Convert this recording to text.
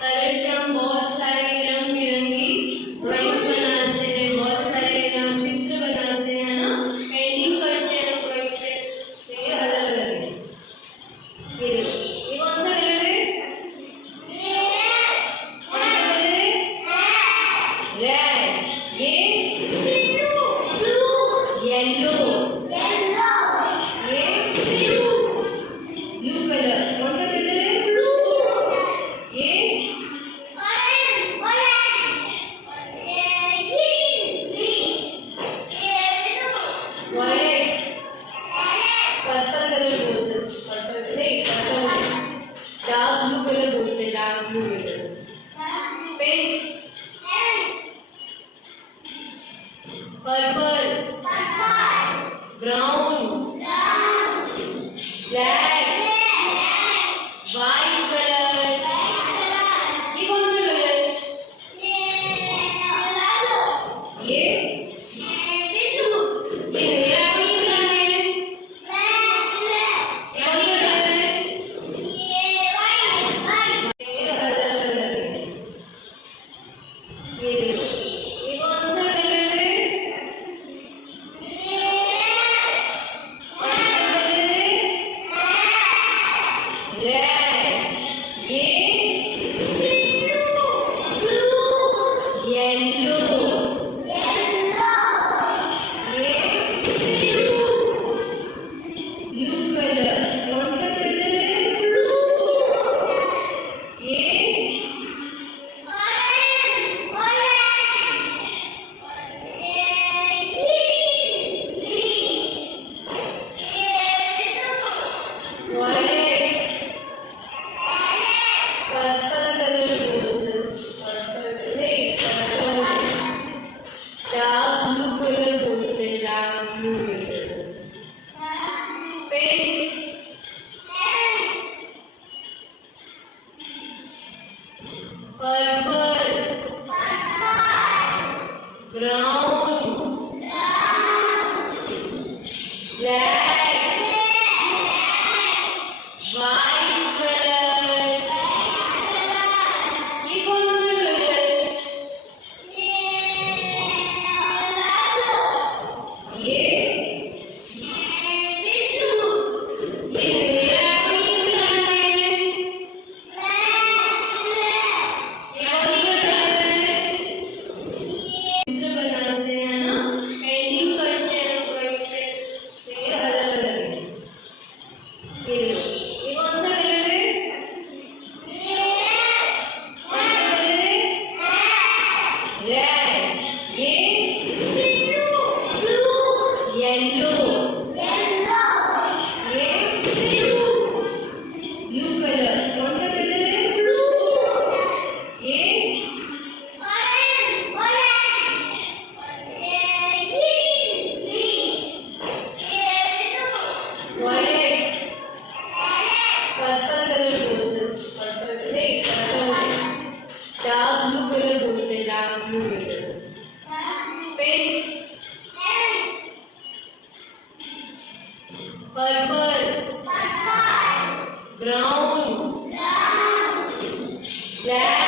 कलर्स से हम बहुत सारे रंग बिरंगी ड्राइंग्स बनाते हैं, बहुत सारे हम चित्र बनाते हैं ना, पेंटिंग करते हैं ड्राइंग से। तो ये अलग अलग है। ये देखो, ये कौन सा कलर है? कौन सा कलर है? रेड। ये ब्लू, येलो, ये ब्लू कलर। कौन सा कलर है? ये वायलेट, पर्पल कलर बोलते हैं, पर्पल नहीं, पर्पल डार्क ब्लू कलर बोलते हैं, dark blue colour. Pink, purple, brown, black, white colour. ये कौन सा कलर है? ये मेरा कौन सा कलर है? ये कौन सा कलर है? ये अलग अलग है। ये देखो, ये कौन सा कलर है? कौन सा कलर है? रेड। ये येलो, ये ब्लू कलर। कौन सा कलर है? ये वायलेट, पर्पल कलर बोलते हैं, पर्पल नहीं, पर्पल डार्क ब्लू कलर बोलते हैं, dark blue colour. Pink, purple, brown, black, white colour. ये कौन सा कलर है? ये मेरा कौन सा कलर है? ये कौन सा कलर है? चित्र बनाते हैं ना, पेंटिंग करते हैं ड्राइंग से। तो ये अलग अलग है। ये देखो, ये कौन सा कलर है? कौन सा कलर है? रेड। ये येलो, ये ब्लू कलर। कौन सा कलर है? ये वायलेट, पर्पल कलर बोलते हैं, पर्पल नहीं, पर्पल डार्क ब्लू कलर बोलते हैं, dark blue colour. Pink, purple, brown, black,